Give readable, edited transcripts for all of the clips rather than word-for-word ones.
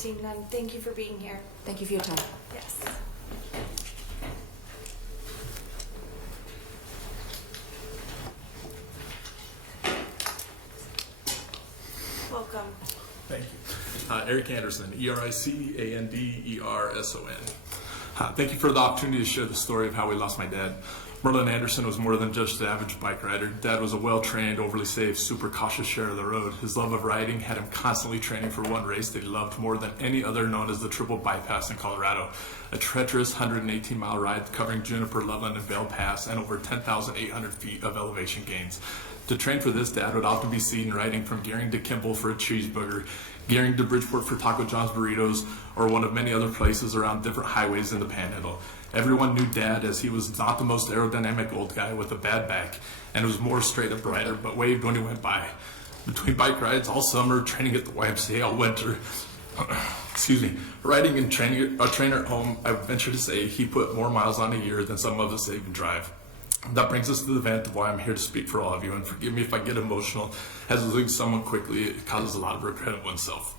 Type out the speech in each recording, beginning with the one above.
Seeing none, thank you for being here. Thank you for your time. Yes. Welcome. Thank you. Eric Anderson, E-R-I-C-A-N-D-E-R-S-O-N. Thank you for the opportunity to share the story of how we lost my dad. Merlin Anderson was more than just the average bike rider. Dad was a well-trained, overly safe, super cautious sharer of the road. His love of riding had him constantly training for one race that he loved more than any other, known as the Triple Bypass in Colorado, a treacherous 118-mile ride covering Juniper, Loveland, and Vail Pass, and over 10,800 feet of elevation gains. To train for this, Dad would often be seen riding from Gering to Kimball for a cheeseburger, Gering to Bridgeport for Taco John's burritos, or one of many other places around different highways in the Panhandle. Everyone knew Dad as he was not the most aerodynamic old guy with a bad back, and was more straight up rider, but waved when he went by. Between bike rides all summer, training at the YMCA all winter, riding and training a trainer at home, I venture to say he put more miles on a year than some of us even drive. That brings us to the event of why I'm here to speak for all of you, and forgive me if I get emotional, as losing someone quickly, it causes a lot of regret of oneself.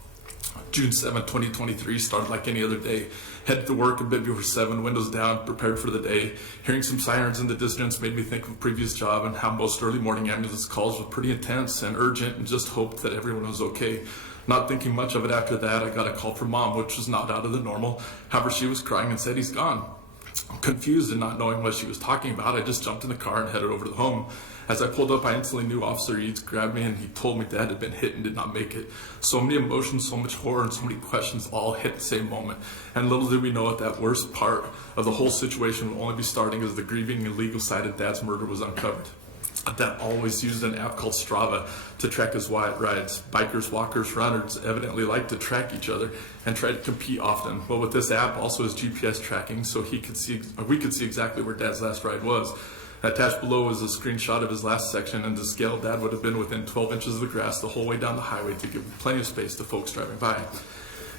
June 7, 2023 started like any other day. Headed to work a bit before 7, windows down, prepared for the day. Hearing some sirens in the distance made me think of a previous job and how most early morning ambulance calls were pretty intense and urgent, and just hoped that everyone was okay. Not thinking much of it after that, I got a call from Mom, which was not out of the normal. However, she was crying and said he's gone. Confused and not knowing what she was talking about, I just jumped in the car and headed over to the home. As I pulled up, I instantly knew Officer Eads grabbed me and he told me Dad had been hit and did not make it. So many emotions, so much horror, and so many questions all hit at the same moment. And little did we know that worst part of the whole situation would only be starting as the grieving and legal side of Dad's murder was uncovered. Dad always used an app called Strava to track his rides. Bikers, walkers, runners evidently like to track each other and try to compete often. But with this app, also his GPS tracking, so we could see exactly where Dad's last ride was. Attached below is a screenshot of his last section, and to scale, Dad would have been within 12 inches of the grass the whole way down the highway to give plenty of space to folks driving by.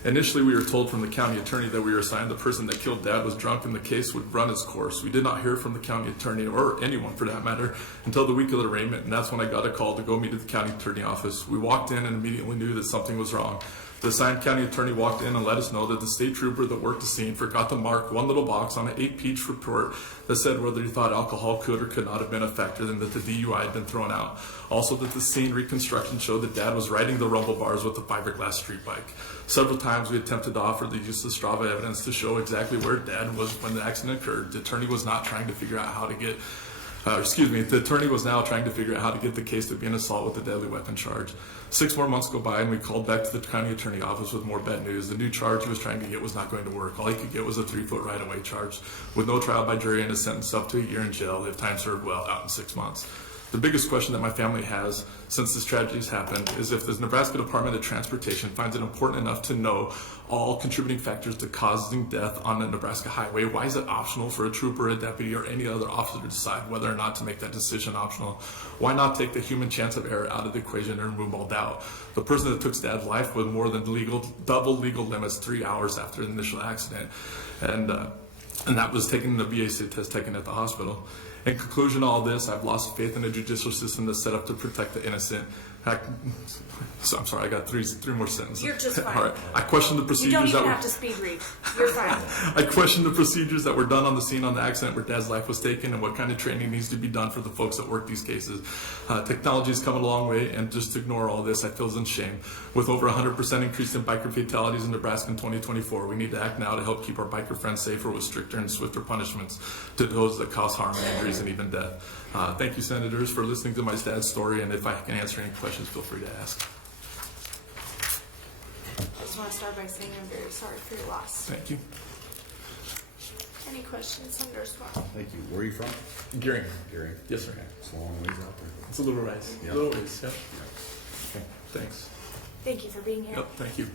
Initially, we were told from the county attorney that we were assigned the person that killed Dad was drunk and the case would run its course. We did not hear from the county attorney, or anyone for that matter, until the week of the arraignment, and that's when I got a call to go meet at the county attorney office. We walked in and immediately knew that something was wrong. The assigned county attorney walked in and let us know that the state trooper that worked the scene forgot to mark one little box on an 8-page report that said whether he thought alcohol could or could not have been a factor, and that the DUI had been thrown out. Also, that the scene reconstruction showed that Dad was riding the rumble bars with a fiberglass street bike. Several times we attempted to offer the use of Strava evidence to show exactly where Dad was when the accident occurred. The attorney was not trying to figure out how to get the attorney was now trying to figure out how to get the case to be an assault with a deadly weapon charge. 6 more months go by and we called back to the county attorney office with more bad news. The new charge he was trying to get was not going to work. All he could get was a 3-foot right-of-way charge with no trial by jury and a sentence up to a year in jail if time served well, out in 6 months. The biggest question that my family has since this tragedy has happened is if the Nebraska Department of Transportation finds it important enough to know all contributing factors to causing death on a Nebraska highway, why is it optional for a trooper, a deputy, or any other officer to decide whether or not to make that decision optional? Why not take the human chance of error out of the equation and remove all doubt? The person that took Dad's life was more than double legal limits 3 hours after the initial accident, and that was taking the BAC test taken at the hospital. In conclusion to all this, I've lost faith in a judicial system that's set up to protect the innocent. I'm sorry, I got three more sentences. You're just fine. All right. I question the procedures. You don't even have to speed read. You're fine. I question the procedures that were done on the scene on the accident where Dad's life was taken, and what kind of training needs to be done for the folks that work these cases. Technology has come a long way, and just to ignore all this, I feel in shame. With over 100% increase in biker fatalities in Nebraska in 2024, we need to act now to help keep our biker friends safer with stricter and swifter punishments to those that cause harm, injuries, and even death. Thank you, Senators, for listening to my dad's story, and if I can answer any questions, feel free to ask. I just want to start by saying I'm very sorry for your loss. Thank you. Any questions, Senator Swan? Thank you. Where are you from? Gering. Gering. Yes, sir. Okay. It's a long ways out there. It's a little rise. Yep. Little ways, yeah. Yeah. Okay. Thanks. Thank you for being here. Yep, thank you.